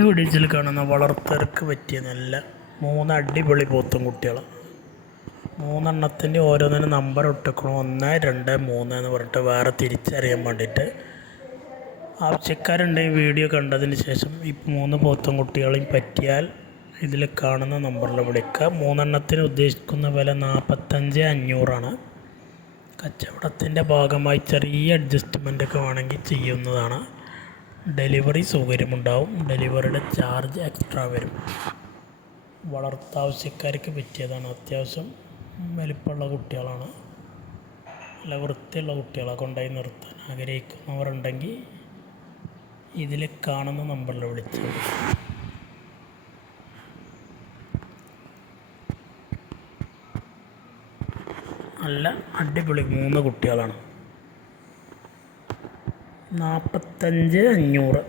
ഈ വീഡിയോയിൽ കാണുന്ന വളർത്തർക്ക് പറ്റിയ നല്ല 3 അടിപൊളി പോത്തും കുട്ടികൾ. 3 എണ്ണത്തിൻ്റെ ഓരോന്നിനും നമ്പർ ഇട്ടേക്കണം. 1, 2, 3 എന്ന് പറഞ്ഞിട്ട് വേറെ തിരിച്ചറിയാൻ വേണ്ടിയിട്ട്. ആവശ്യക്കാരുണ്ടെങ്കിൽ വീഡിയോ കണ്ടതിന് ശേഷം ഈ 3 പോത്തും കുട്ടികളെയും പറ്റിയാൽ ഇതിൽ കാണുന്ന നമ്പറിൽ വിളിക്കുക. 3 എണ്ണത്തിന് ഉദ്ദേശിക്കുന്ന വില 45,500 കച്ചവടത്തിൻ്റെ ഭാഗമായി ചെറിയ അഡ്ജസ്റ്റ്മെൻ്റൊക്കെ വേണമെങ്കിൽ ചെയ്യുന്നതാണ്. ഡെലിവറി സൗകര്യമുണ്ടാവും. ഡെലിവറിയുടെ ചാർജ് എക്സ്ട്രാ വരും. വളർത്താവശ്യക്കാർക്ക് പറ്റിയതാണ്. അത്യാവശ്യം വലിപ്പമുള്ള കുട്ടികളാണ്. നല്ല വൃത്തിയുള്ള കുട്ടികളെ കൊണ്ടുപോയി നിർത്താൻ ആഗ്രഹിക്കുന്നവരുണ്ടെങ്കിൽ ഇതിൽ കാണുന്ന നമ്പറിൽ വിളിച്ചു. നല്ല അടിപൊളി 3 കുട്ടികളാണ്. 45,500.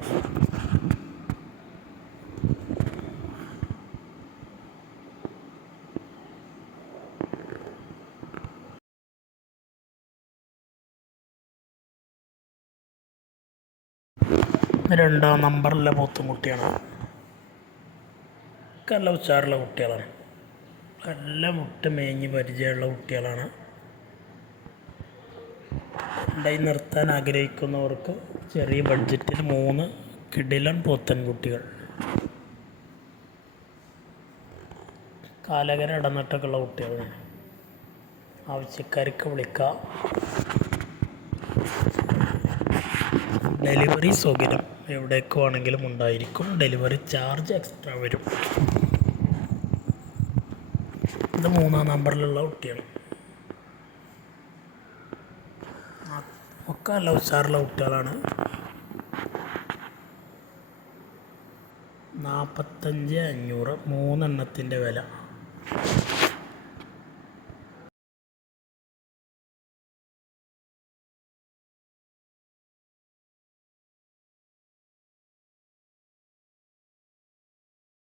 രണ്ടാം നമ്പറിലെ പോത്തും കുട്ടിയാണ്. നല്ല ഉഷാറുള്ള കുട്ടികളാണ്. നല്ല മുട്ട മേഞ്ഞ് പരിചയമുള്ള കുട്ടികളാണ്. കൊണ്ടുപോയി നിർത്താൻ ആഗ്രഹിക്കുന്നവർക്ക് ചെറിയ ബഡ്ജറ്റിൽ 3 കിടിലൻ പോത്തൻ കുട്ടികൾ. കാലകര ഇടന്നിട്ടൊക്കെ ഉള്ള കുട്ടികളാണ്. ആവശ്യക്കാർക്ക് വിളിക്കാം. ഡെലിവറി സൗകര്യം എവിടേക്ക് വേണമെങ്കിലും ഉണ്ടായിരിക്കും. ഡെലിവറി ചാർജ് എക്സ്ട്രാ വരും. ഇത് 3-ാം നമ്പറിലുള്ള കുട്ടികൾ. ഒക്കെ നല്ല ഉഷാറുള്ള കുട്ടികളാണ്. 45,500 3 എണ്ണത്തിൻ്റെ വില.